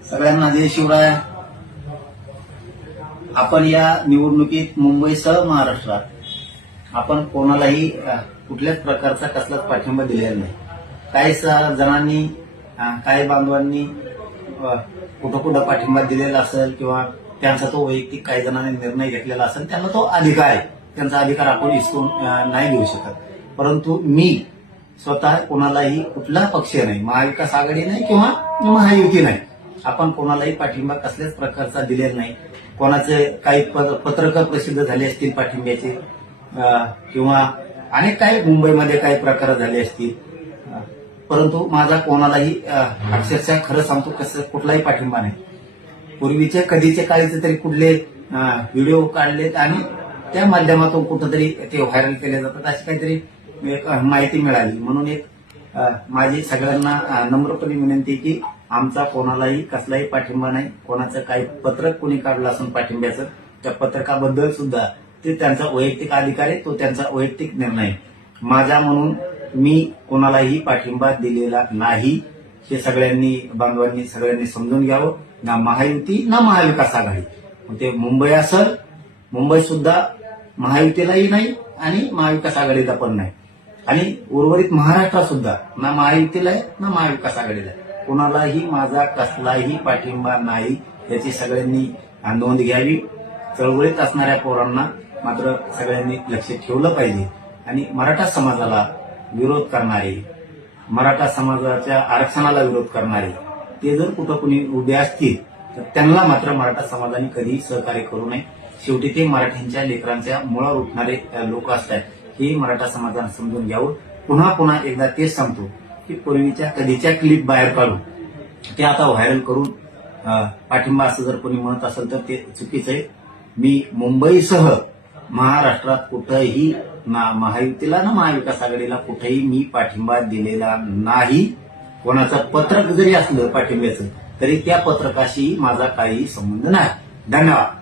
सगळ्यांना जय शिवराय. आपण या निवडणुकीत मुंबईसह महाराष्ट्रात आपण कोणालाही कुठल्याच प्रकारचा कसलाच पाठिंबा दिलेला नाही. काही जणांनी काही बांधवांनी कुठं कुठं पाठिंबा दिलेला असेल किंवा त्यांचा तो वैयक्तिक काही जणांनी निर्णय घेतलेला असेल, त्यांना तो अधिकार आहे. त्यांचा अधिकार आपण हिसकून नाही घेऊ शकत. परंतु मी स्वतः कोणालाही कुठला पक्ष नाही, महाविकास आघाडी नाही किंवा महायुती नाही, आपण कोणालाही पाठिंबा कसल्याच प्रकारचा दिलेला नाही. कोणाचे काही पत्रक प्रसिद्ध झाले असतील पाठिंब्याचे किंवा अनेक काही मुंबईमध्ये काही प्रकार झाले असतील, परंतु माझा कोणालाही अक्षरशः खरं सांगतो कसं कुठलाही पाठिंबा नाही. पूर्वीचे कधीचे काळीचे तरी कुठले व्हिडिओ काढलेत आणि त्या माध्यमातून कुठंतरी ते व्हायरल केले जातात, अशी काहीतरी एक माहिती मिळाली. म्हणून एक माझी सगळ्यांना नम्रपणे विनंती की आमचा कोणालाही कसलाही पाठिंबा नाही. कोणाचं काही पत्रक कोणी काढलं असून पाठिंब्याचं, त्या पत्रकाबद्दल सुद्धा ते त्यांचा वैयक्तिक अधिकार आहे, तो त्यांचा वैयक्तिक निर्णय. माझा म्हणून मी कोणालाही पाठिंबा दिलेला नाही. हे सगळ्यांनी बांधवांनी सगळ्यांनी समजून घ्यावं. ना महायुती ना महाविकास आघाडी. ते मुंबई असेल, मुंबई सुद्धा महायुतीलाही नाही आणि महाविकास आघाडीला पण नाही. आणि उर्वरित महाराष्ट्र सुद्धा ना महायुतीला आहे ना महाविकास आघाडीला आहे. कोणालाही माझा कसलाही पाठिंबा नाही, याची सगळ्यांनी नोंद घ्यावी. चळवळीत असणाऱ्या पोरांना मात्र सगळ्यांनी लक्ष ठेवलं पाहिजे. आणि मराठा समाजाला विरोध करणारे, मराठा समाजाच्या आरक्षणाला विरोध करणारे ते जर कुठं कुणी उभे असतील तर त्यांना मात्र मराठा समाजाने कधीही सहकार्य करू नये. शेवटी ते मराठ्यांच्या लेकरांच्या मुळावर उठणारे लोक असतात, हे मराठा समाजाने समजून घ्यावं. पुन्हा पुन्हा एकदा तेच सांगतो की पूर्वीच्या कधीच्या क्लिप बाहेर काढून ते आता व्हायरल करून पाठिंबा असं जर कोणी म्हणत असेल तर ते चुकीचं आहे. मी मुंबईसह महाराष्ट्रात कुठंही ना महायुतीला ना महाविकास आघाडीला कुठेही मी पाठिंबा दिलेला नाही. कोणाचं पत्रक जरी असलं पाठिंब्याचं तरी त्या पत्रकाशी माझा काही संबंध नाही. धन्यवाद.